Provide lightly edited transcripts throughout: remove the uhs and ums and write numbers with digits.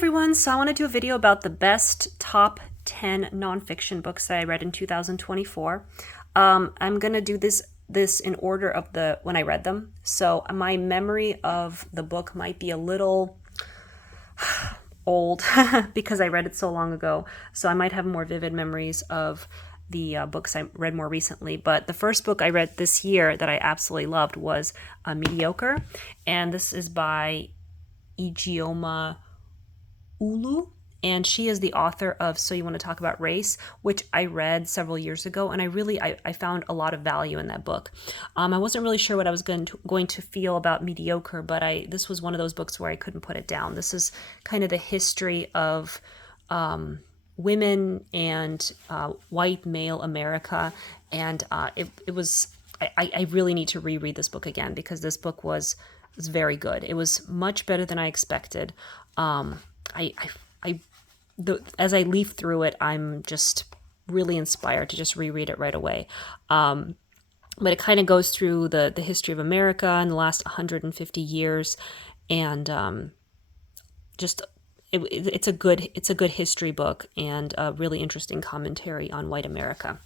everyone. So I want to do a video about the best top 10 nonfiction books that I read in 2024. I'm going to do this in order of when I read them. So my memory of the book might be a little old because I read it so long ago. So I might have more vivid memories of the books I read more recently. But the first book I read this year that I absolutely loved was Mediocre. And this is by Ijeoma Ulu, and she is the author of So You Want to Talk About Race, which I read several years ago, and I found a lot of value in that book. I wasn't really sure what I was going to feel about Mediocre, but this was one of those books where I couldn't put it down. This is kind of the history of women and white male America, and it was. I really need to reread this book again because this book was very good. It was much better than I expected. As I leaf through it, I'm just really inspired to just reread it right away. But it kind of goes through the history of America in the last 150 years, and it's a good history book and a really interesting commentary on white America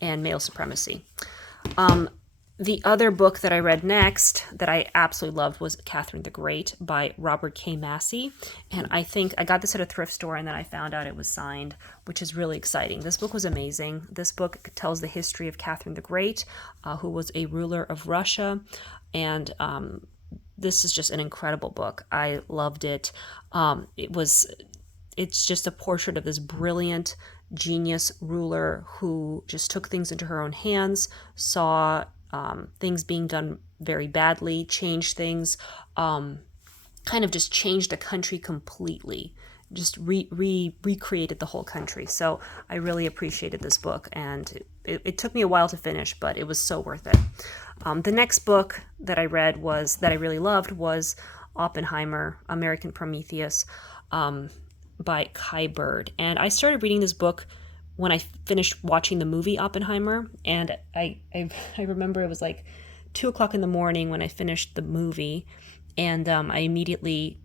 and male supremacy. The other book that I read next that I absolutely loved was Catherine the Great by Robert K. Massey. And I think I got this at a thrift store and then I found out it was signed, which is really exciting. This book was amazing. This book tells the history of Catherine the Great, who was a ruler of Russia. And this is just an incredible book. I loved it. It's just a portrait of this brilliant genius ruler who just took things into her own hands, saw things being done very badly, changed things, kind of just changed a country completely, just recreated the whole country. So I really appreciated this book, and it took me a while to finish, but it was so worth it. The next book that I read that I really loved was Oppenheimer, American Prometheus, by Kai Bird. And I started reading this book when I finished watching the movie Oppenheimer, and I remember it was like 2:00 in the morning when I finished the movie, and I immediately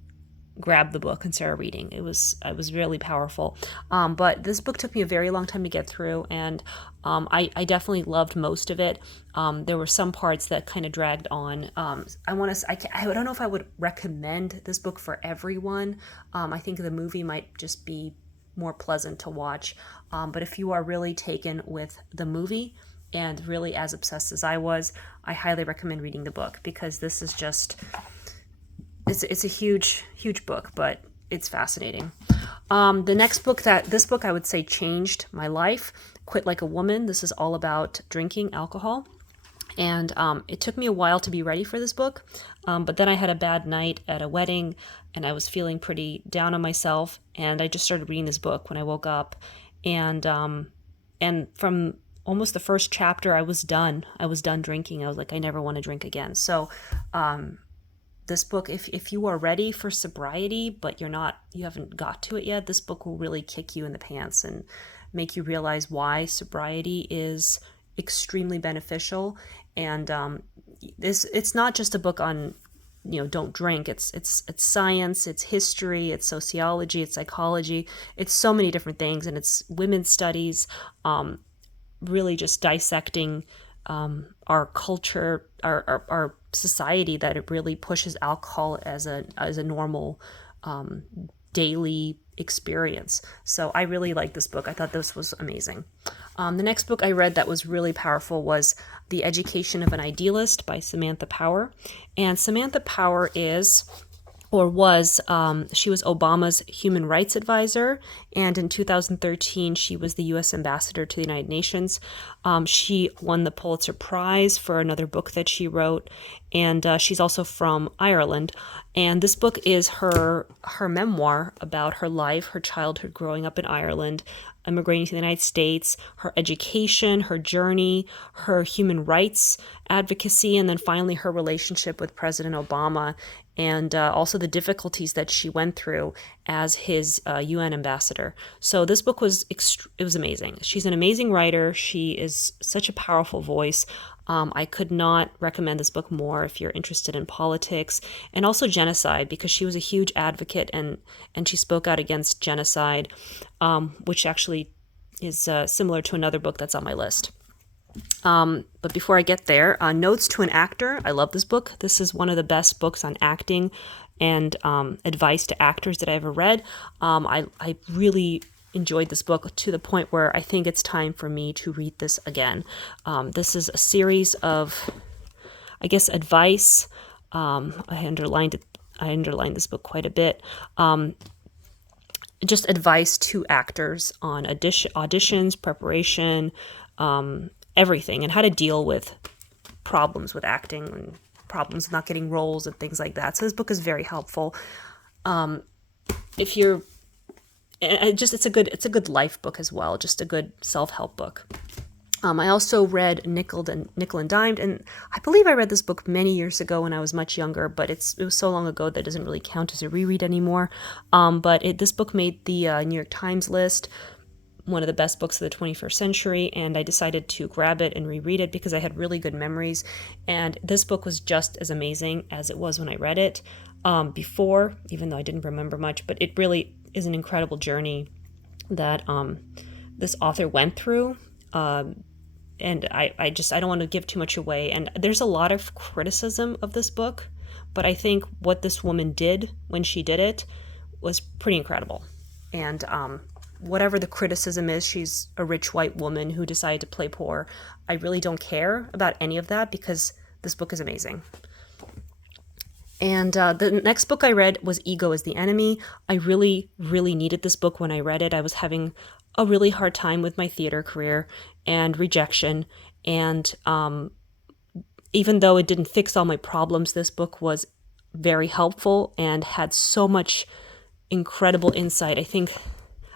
grabbed the book and started reading. It was really powerful, but this book took me a very long time to get through, and I definitely loved most of it. There were some parts that kind of dragged on. I don't know if I would recommend this book for everyone. I think the movie might just be more pleasant to watch. But if you are really taken with the movie and really as obsessed as I was, I highly recommend reading the book because this is it's a huge book, but it's fascinating. The next book this book I would say changed my life, Quit Like a Woman. This is all about drinking alcohol. And it took me a while to be ready for this book, but then I had a bad night at a wedding, and I was feeling pretty down on myself, and I just started reading this book when I woke up, and from almost the first chapter, I was done. I was done drinking. I was like, I never want to drink again. So this book, if you are ready for sobriety, but you haven't got to it yet, this book will really kick you in the pants and make you realize why sobriety is extremely beneficial. And it's not just a book on don't drink. It's science, it's history, it's sociology, it's psychology, it's so many different things, and it's women's studies, really just dissecting our culture, our society, that it really pushes alcohol as a normal daily experience. So I really liked this book. I thought this was amazing. The next book I read that was really powerful was The Education of an Idealist by Samantha Power. And Samantha Power was Obama's human rights advisor, and in 2013 she was the U.S. ambassador to the United Nations. She won the Pulitzer Prize for another book that she wrote, and she's also from Ireland. And this book is her memoir about her life, her childhood growing up in Ireland, immigrating to the United States, her education, her journey, her human rights advocacy, and then finally her relationship with President Obama, and also the difficulties that she went through as his UN ambassador. So this book was amazing. She's an amazing writer. She is such a powerful voice. I could not recommend this book more if you're interested in politics and also genocide, because she was a huge advocate and she spoke out against genocide, which actually is similar to another book that's on my list. But before I get there, Notes to an Actor. I love this book. This is one of the best books on acting and advice to actors that I ever read. I really enjoyed this book to the point where I think it's time for me to read this again. This is a series of, I guess, advice. I underlined this book quite a bit. Just advice to actors on auditions, preparation, everything, and how to deal with problems with acting and problems not getting roles and things like that. So this book is very helpful. If you're, it's a good life book as well, just a good self-help book. I also read Nickel and Dimed, and I believe I read this book many years ago when I was much younger, but it was so long ago that it doesn't really count as a reread anymore. But this book made the New York Times list, one of the best books of the 21st century, and I decided to grab it and reread it because I had really good memories. And this book was just as amazing as it was when I read it before, even though I didn't remember much, but it really is an incredible journey that this author went through. And I don't want to give too much away. And there's a lot of criticism of this book, but I think what this woman did when she did it was pretty incredible. And whatever the criticism is, she's a rich white woman who decided to play poor. I really don't care about any of that because this book is amazing. And the next book I read was Ego is the Enemy. I really, really needed this book when I read it. I was having a really hard time with my theater career and rejection. And even though it didn't fix all my problems, this book was very helpful and had so much incredible insight. I think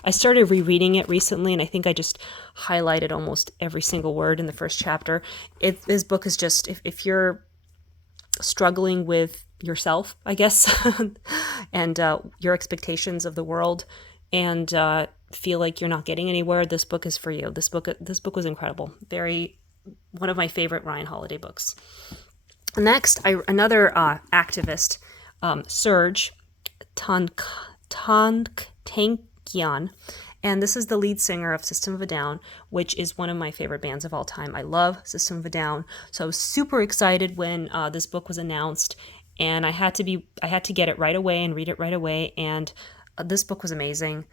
I started rereading it recently, and I think I just highlighted almost every single word in the first chapter. This book is just, if you're struggling with yourself, I guess, and your expectations of the world, and feel like you're not getting anywhere, this book is for you. This book was incredible. One of my favorite Ryan Holiday books. Next, another activist, Serge Tankian, and this is the lead singer of System of a Down, which is one of my favorite bands of all time. I love System of a Down, so I was super excited when this book was announced, and I had to get it right away and read it right away. And this book was amazing.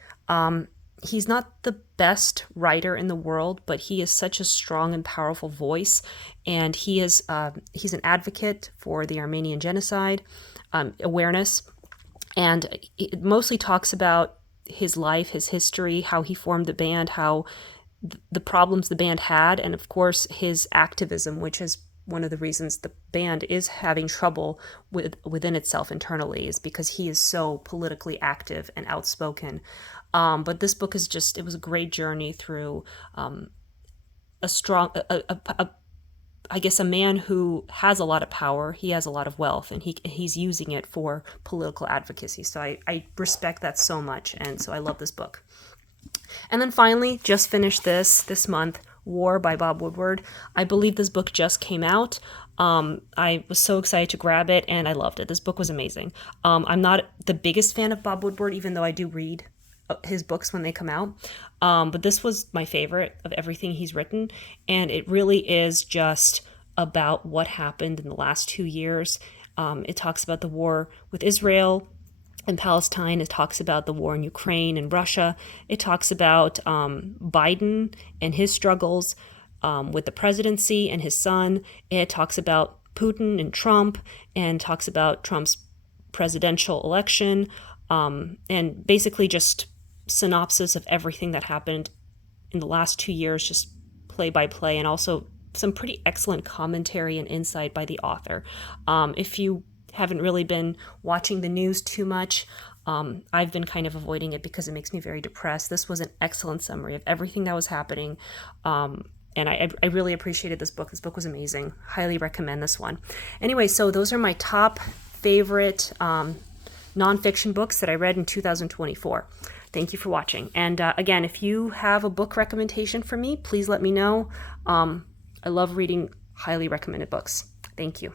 He's not the best writer in the world, but he is such a strong and powerful voice, and he's an advocate for the Armenian genocide awareness, and it mostly talks about his life, his history, how he formed the band, how the problems the band had, and of course his activism, which is one of the reasons the band is having trouble within itself internally, is because he is so politically active and outspoken. But this book it was a great journey through I guess a man who has a lot of power. He has a lot of wealth, and he's using it for political advocacy. So I respect that so much, and so I love this book. And then finally, just finished this month, War by Bob Woodward. I believe this book just came out. I was so excited to grab it, and I loved it. This book was amazing. I'm not the biggest fan of Bob Woodward, even though I do read his books when they come out. But this was my favorite of everything he's written, and it really is just about what happened in the last 2 years. It talks about the war with Israel and Palestine. It talks about the war in Ukraine and Russia. It talks about Biden and his struggles with the presidency and his son. It talks about Putin and Trump, and talks about Trump's presidential election, and basically just synopsis of everything that happened in the last 2 years, just play by play, and also some pretty excellent commentary and insight by the author. If you haven't really been watching the news too much, I've been kind of avoiding it because it makes me very depressed. This was an excellent summary of everything that was happening. And I really appreciated this book. This book was amazing. Highly recommend this one. Anyway, so those are my top favorite nonfiction books that I read in 2024. Thank you for watching. And again, if you have a book recommendation for me, please let me know. I love reading highly recommended books. Thank you.